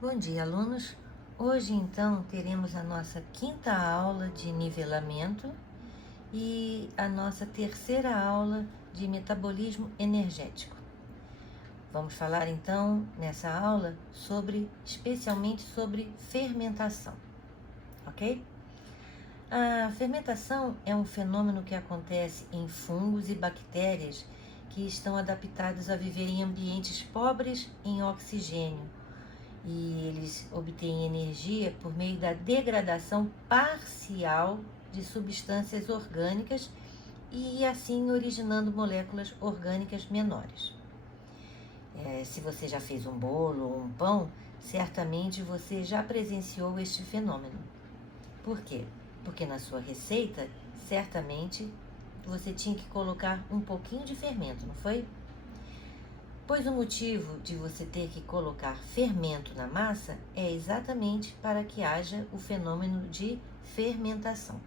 Bom dia, alunos! Hoje, então, teremos a nossa quinta aula de nivelamento e a nossa terceira aula de metabolismo energético. Vamos falar, então, nessa aula, especialmente sobre fermentação, ok? A fermentação é um fenômeno que acontece em fungos e bactérias que estão adaptados a viver em ambientes pobres em oxigênio, e eles obtêm energia por meio da degradação parcial de substâncias orgânicas e assim originando moléculas orgânicas menores. Se você já fez um bolo ou um pão, certamente você já presenciou este fenômeno. Por quê? Porque na sua receita, certamente você tinha que colocar um pouquinho de fermento, não foi? Pois o motivo de você ter que colocar fermento na massa é exatamente para que haja o fenômeno de fermentação.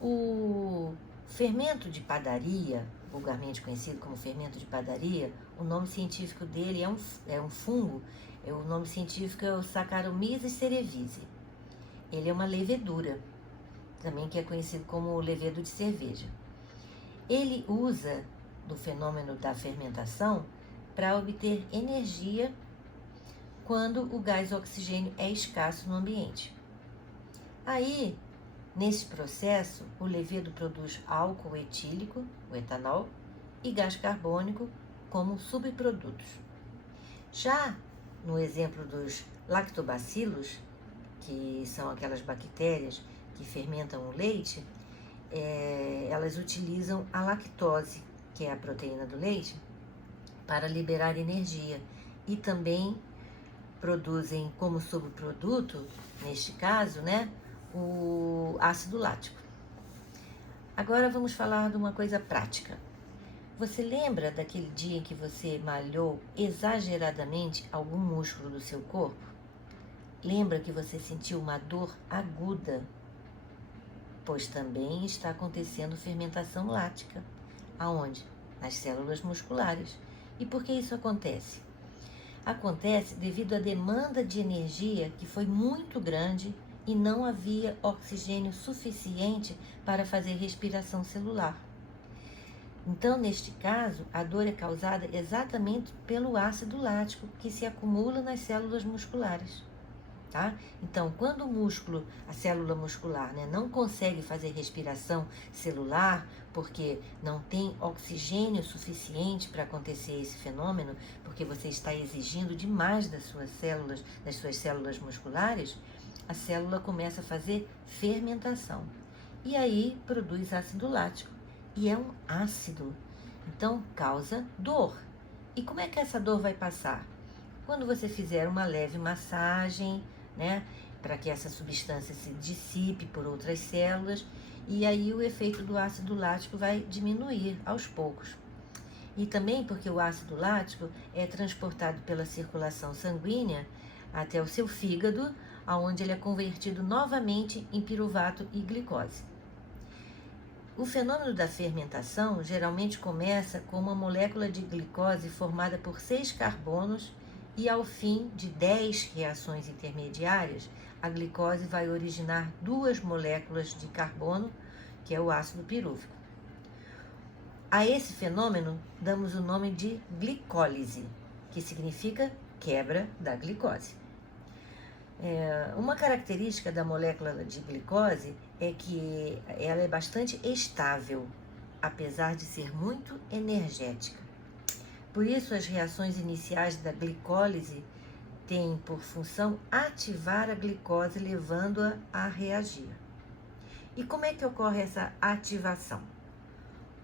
O fermento de padaria, vulgarmente conhecido como fermento de padaria, o nome científico dele é um fungo, o nome científico é o Saccharomyces cerevisiae. Ele é uma levedura, também que é conhecido como levedo de cerveja. Ele usa do fenômeno da fermentação para obter energia quando o gás oxigênio é escasso no ambiente. Aí, nesse processo, o levedo produz álcool etílico, o etanol, e gás carbônico como subprodutos. Já no exemplo dos lactobacilos, que são aquelas bactérias que fermentam o leite, elas utilizam a lactose, que é a proteína do leite, para liberar energia e também produzem como subproduto, neste caso, o ácido lático. Agora vamos falar de uma coisa prática. Você lembra daquele dia em que você malhou exageradamente algum músculo do seu corpo? Lembra que você sentiu uma dor aguda? Pois também está acontecendo fermentação lática. Aonde? Nas células musculares. E por que isso acontece? Acontece devido à demanda de energia que foi muito grande e não havia oxigênio suficiente para fazer respiração celular. Então, neste caso, a dor é causada exatamente pelo ácido lático que se acumula nas células musculares. Tá? Então, quando o músculo, a célula muscular, não consegue fazer respiração celular, porque não tem oxigênio suficiente para acontecer esse fenômeno, porque você está exigindo demais das suas células musculares, a célula começa a fazer fermentação. E aí produz ácido lático. E é um ácido, então causa dor. E como é que essa dor vai passar? Quando você fizer uma leve massagem, para que essa substância se dissipe por outras células, e aí o efeito do ácido lático vai diminuir aos poucos. E também porque o ácido lático é transportado pela circulação sanguínea até o seu fígado, onde ele é convertido novamente em piruvato e glicose. O fenômeno da fermentação geralmente começa com uma molécula de glicose formada por 6 carbonos e ao fim de 10 reações intermediárias, a glicose vai originar 2 moléculas de carbono, que é o ácido pirúvico. A esse fenômeno damos o nome de glicólise, que significa quebra da glicose. Uma característica da molécula de glicose é que ela é bastante estável, apesar de ser muito energética. Por isso, as reações iniciais da glicólise têm por função ativar a glicose, levando-a a reagir. E como é que ocorre essa ativação?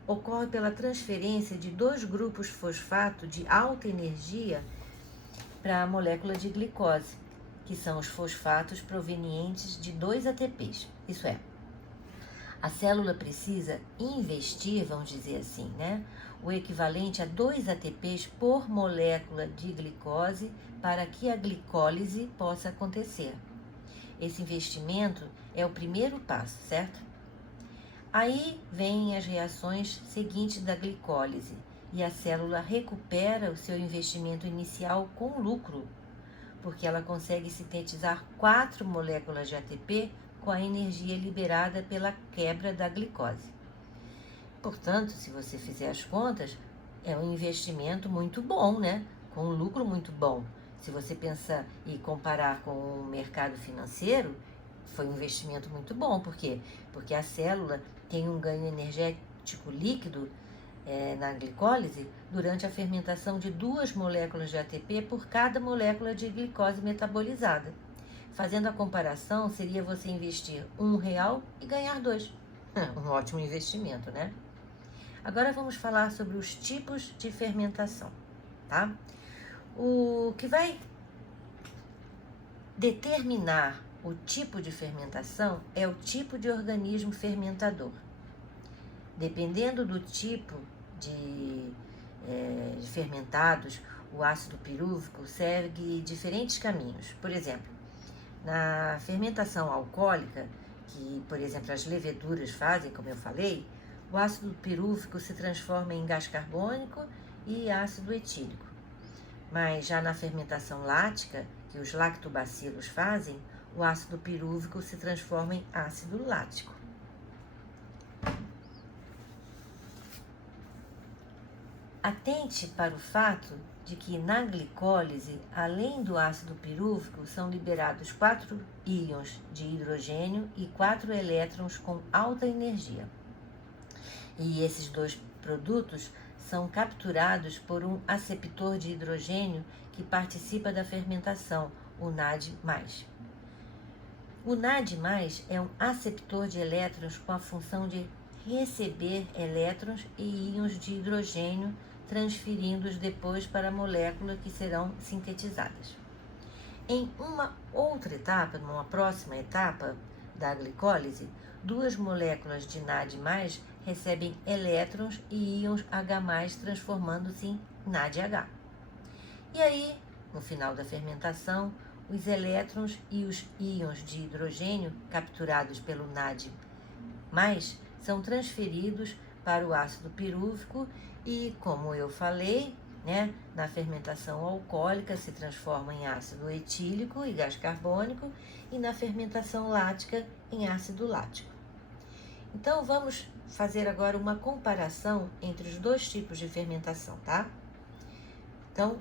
Ocorre pela transferência de 2 grupos fosfato de alta energia para a molécula de glicose, que são os fosfatos provenientes de 2 ATPs. Isso é, a célula precisa investir, vamos dizer assim, o equivalente a 2 ATPs por molécula de glicose para que a glicólise possa acontecer. Esse investimento é o primeiro passo, certo? Aí vêm as reações seguintes da glicólise e a célula recupera o seu investimento inicial com lucro, porque ela consegue sintetizar 4 moléculas de ATP com a energia liberada pela quebra da glicose. Portanto, se você fizer as contas, é um investimento muito bom, né? Com um lucro muito bom. Se você pensar e comparar com o mercado financeiro, foi um investimento muito bom. Por quê? Porque a célula tem um ganho energético líquido na glicólise durante a fermentação de 2 moléculas de ATP por cada molécula de glicose metabolizada. Fazendo a comparação, seria você investir R$ 1 e ganhar 2. Um ótimo investimento, né? Agora vamos falar sobre os tipos de fermentação, tá? O que vai determinar o tipo de fermentação é o tipo de organismo fermentador. Dependendo do tipo de fermentados, o ácido pirúvico segue diferentes caminhos. Por exemplo, na fermentação alcoólica, que, por exemplo, as leveduras fazem, como eu falei, o ácido pirúvico se transforma em gás carbônico e ácido etílico. Mas já na fermentação lática, que os lactobacilos fazem, o ácido pirúvico se transforma em ácido lático. Atente para o fato de que na glicólise, além do ácido pirúvico, são liberados 4 íons de hidrogênio e 4 elétrons com alta energia. E esses 2 produtos são capturados por um aceptor de hidrogênio que participa da fermentação, o NAD+. O NAD+, é um aceptor de elétrons com a função de receber elétrons e íons de hidrogênio, transferindo-os depois para moléculas que serão sintetizadas. Em uma outra etapa, numa próxima etapa da glicólise, 2 moléculas de NAD+, recebem elétrons e íons H+, transformando-se em NADH. E aí, no final da fermentação, os elétrons e os íons de hidrogênio capturados pelo NAD+, são transferidos para o ácido pirúvico e, como eu falei, na fermentação alcoólica se transforma em ácido etílico e gás carbônico e na fermentação lática em ácido lático. Então, vamos fazer agora uma comparação entre os 2 tipos de fermentação, tá? Então,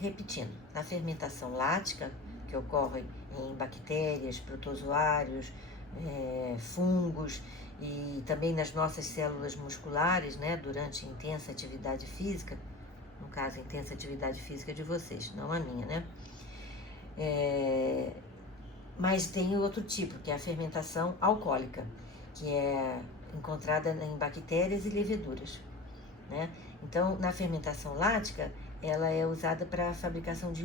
repetindo, na fermentação lática, que ocorre em bactérias, protozoários, fungos e também nas nossas células musculares, durante intensa atividade física, no caso, intensa atividade física de vocês, não a minha, mas tem outro tipo, que é a fermentação alcoólica, que é encontrada em bactérias e leveduras, Então, na fermentação lática, ela é usada para a fabricação de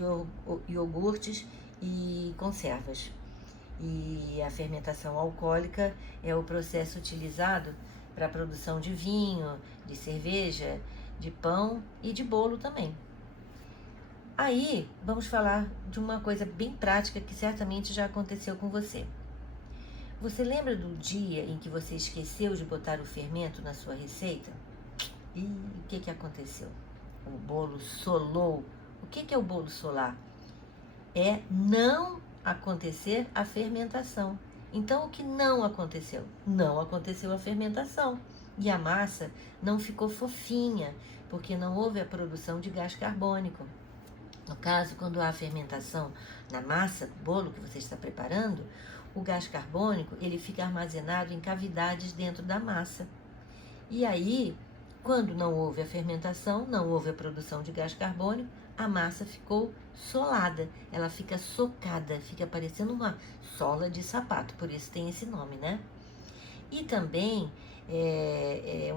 iogurtes e conservas. E a fermentação alcoólica é o processo utilizado para a produção de vinho, de cerveja, de pão e de bolo também. Aí, vamos falar de uma coisa bem prática que certamente já aconteceu com você. Você lembra do dia em que você esqueceu de botar o fermento na sua receita? E o que aconteceu? O bolo solou. O que é o bolo solar? É não acontecer a fermentação. Então, o que não aconteceu? Não aconteceu a fermentação. E a massa não ficou fofinha, porque não houve a produção de gás carbônico. No caso, quando há fermentação na massa, bolo que você está preparando, o gás carbônico ele fica armazenado em cavidades dentro da massa. E aí, quando não houve a fermentação, não houve a produção de gás carbônico, a massa ficou solada, ela fica socada, fica parecendo uma sola de sapato, por isso tem esse nome, E também,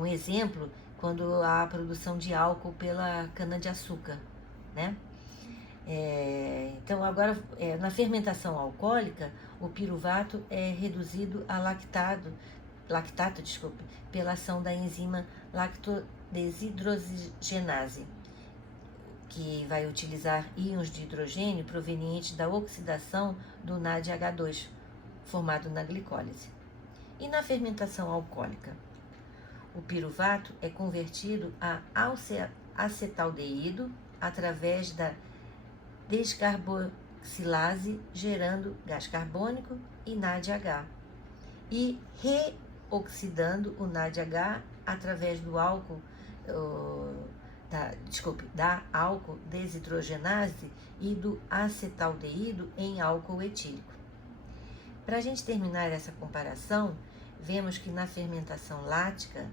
um exemplo, quando há a produção de álcool pela cana-de-açúcar, Então, agora, na fermentação alcoólica, o piruvato é reduzido a lactato, pela ação da enzima lactodesidrogenase, que vai utilizar íons de hidrogênio provenientes da oxidação do NADH2, formado na glicólise. E na fermentação alcoólica, o piruvato é convertido a acetaldeído através da descarboxilação oxilase, gerando gás carbônico e NADH. E reoxidando o NADH através do álcool, da álcool desidrogenase e do acetaldeído em álcool etílico. Para a gente terminar essa comparação, vemos que na fermentação lática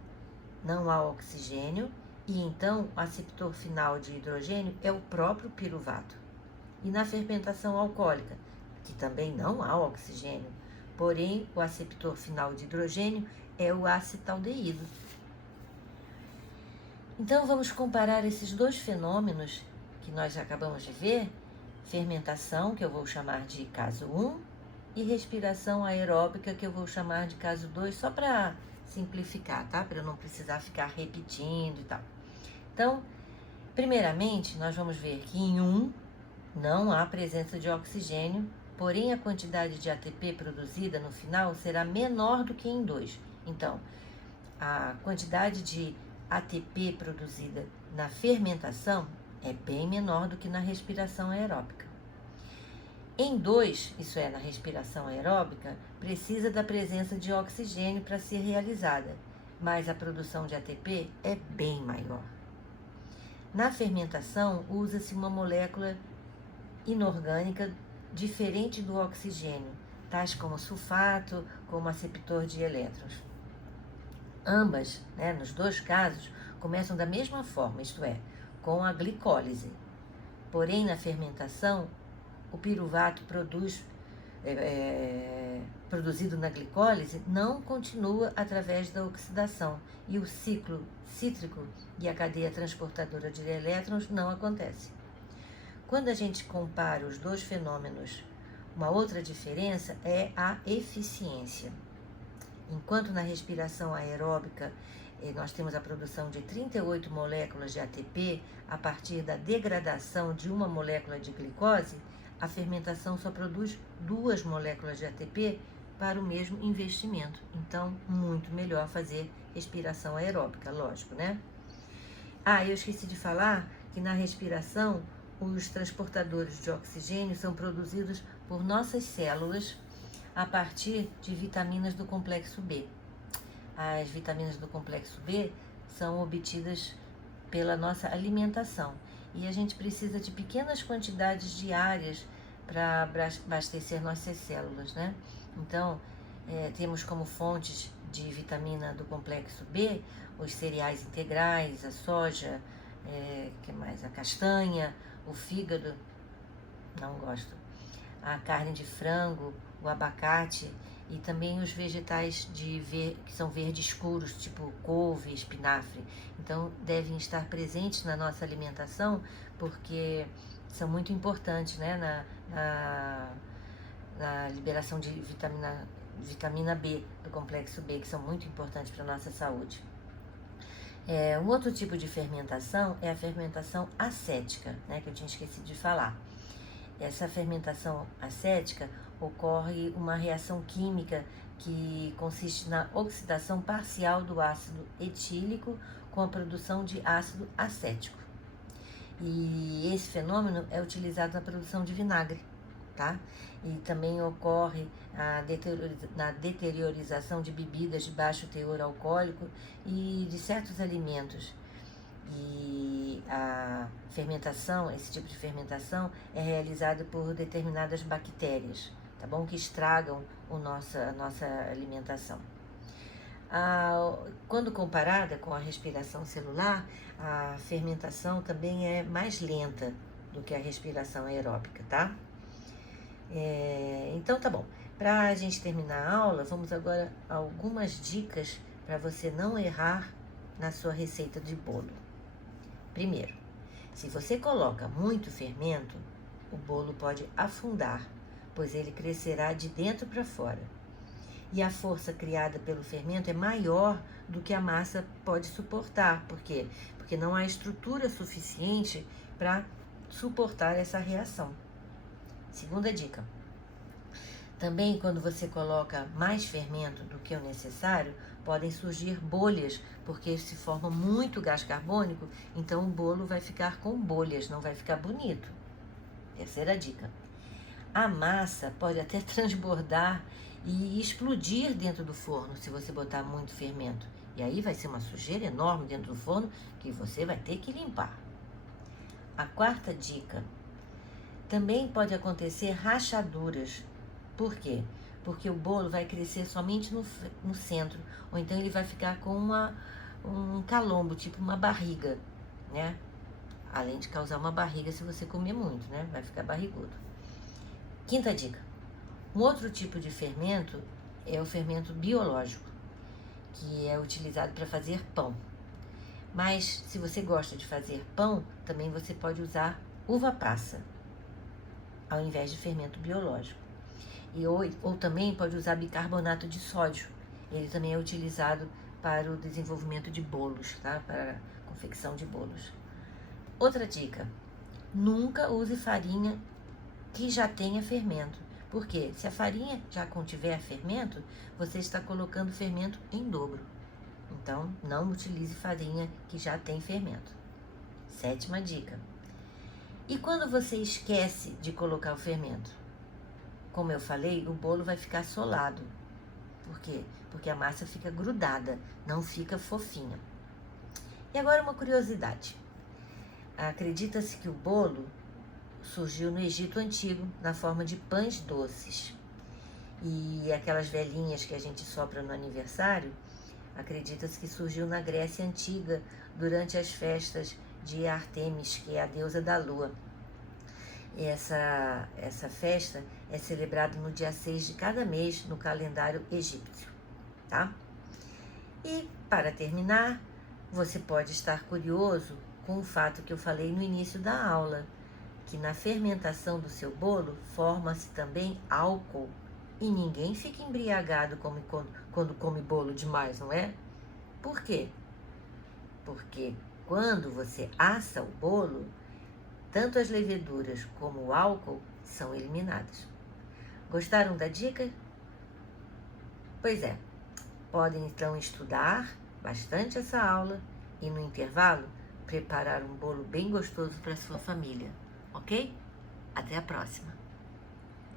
não há oxigênio e então o aceptor final de hidrogênio é o próprio piruvato. E na fermentação alcoólica, que também não há oxigênio, porém o aceptor final de hidrogênio é o acetaldeído. Então vamos comparar esses dois fenômenos que nós acabamos de ver, fermentação, que eu vou chamar de caso 1, e respiração aeróbica, que eu vou chamar de caso 2, só para simplificar, tá? Para eu não precisar ficar repetindo e tal. Então, primeiramente, nós vamos ver que em 1 não há presença de oxigênio, porém a quantidade de ATP produzida no final será menor do que em 2. Então, a quantidade de ATP produzida na fermentação é bem menor do que na respiração aeróbica. Em 2, isso é, na respiração aeróbica, precisa da presença de oxigênio para ser realizada, mas a produção de ATP é bem maior. Na fermentação, usa-se uma molécula inorgânica diferente do oxigênio, tais como sulfato, como aceptor de elétrons. Ambas, nos dois casos, começam da mesma forma, isto é, com a glicólise. Porém, na fermentação, o piruvato produzido na glicólise não continua através da oxidação e o ciclo cítrico e a cadeia transportadora de elétrons não acontece. Quando a gente compara os dois fenômenos, uma outra diferença é a eficiência. Enquanto na respiração aeróbica nós temos a produção de 38 moléculas de ATP a partir da degradação de uma molécula de glicose, a fermentação só produz 2 moléculas de ATP para o mesmo investimento. Então, muito melhor fazer respiração aeróbica, lógico, né? Eu esqueci de falar que na respiração os transportadores de oxigênio são produzidos por nossas células a partir de vitaminas do complexo B. As vitaminas do complexo B são obtidas pela nossa alimentação e a gente precisa de pequenas quantidades diárias para abastecer nossas células, né? Então, temos como fontes de vitamina do complexo B os cereais integrais, a soja, a castanha, o fígado, não gosto, a carne de frango, o abacate e também os vegetais que são verdes escuros, tipo couve, espinafre. Então, devem estar presentes na nossa alimentação porque são muito importantes, né, na liberação de vitamina B, do complexo B, que são muito importantes para a nossa saúde. Um outro tipo de fermentação é a fermentação acética, né, que eu tinha esquecido de falar. Essa fermentação acética ocorre uma reação química que consiste na oxidação parcial do ácido etílico com a produção de ácido acético. E esse fenômeno é utilizado na produção de vinagre, tá? E também ocorre na deteriorização de bebidas de baixo teor alcoólico e de certos alimentos. E a fermentação, esse tipo de fermentação é realizada por determinadas bactérias, tá bom? Que estragam a nossa alimentação. Quando comparada com a respiração celular, a fermentação também é mais lenta do que a respiração aeróbica, tá? Então tá bom. Para a gente terminar a aula, vamos agora a algumas dicas para você não errar na sua receita de bolo. Primeiro, se você coloca muito fermento, o bolo pode afundar, pois ele crescerá de dentro para fora. E a força criada pelo fermento é maior do que a massa pode suportar. Por quê? Porque não há estrutura suficiente para suportar essa reação. Segunda dica. Também, quando você coloca mais fermento do que o necessário, podem surgir bolhas, porque se forma muito gás carbônico, então o bolo vai ficar com bolhas, não vai ficar bonito. Terceira dica. A massa pode até transbordar e explodir dentro do forno se você botar muito fermento. E aí vai ser uma sujeira enorme dentro do forno que você vai ter que limpar. A quarta dica: também pode acontecer rachaduras. Por quê? Porque o bolo vai crescer somente no centro, ou então ele vai ficar com um calombo, tipo uma barriga, né? Além de causar uma barriga se você comer muito, né? Vai ficar barrigudo. Quinta dica: um outro tipo de fermento é o fermento biológico, que é utilizado para fazer pão. Mas se você gosta de fazer pão, também você pode usar uva passa, ao invés de fermento biológico. Ou também pode usar bicarbonato de sódio. Ele também é utilizado para o desenvolvimento de bolos, tá? Para a confecção de bolos. Outra dica: nunca use farinha que já tenha fermento. Por quê? Se a farinha já contiver fermento, você está colocando fermento em dobro. Então, não utilize farinha que já tem fermento. Sétima dica: e quando você esquece de colocar o fermento? Como eu falei, o bolo vai ficar solado. Por quê? Porque a massa fica grudada, não fica fofinha. E agora uma curiosidade. Acredita-se que o bolo surgiu no Egito Antigo, na forma de pães doces. E aquelas velhinhas que a gente sopra no aniversário, acredita-se que surgiu na Grécia Antiga, durante as festas de Ártemis, que é a deusa da lua. Essa festa é celebrada no dia 6 de cada mês no calendário egípcio, tá? E, para terminar, você pode estar curioso com o fato que eu falei no início da aula, que na fermentação do seu bolo forma-se também álcool. E ninguém fica embriagado quando come bolo demais, não é? Por quê? Porque quando você assa o bolo, tanto as leveduras como o álcool são eliminados. Gostaram da dica? Pois é, podem então estudar bastante essa aula e no intervalo preparar um bolo bem gostoso para sua família, ok? Até a próxima!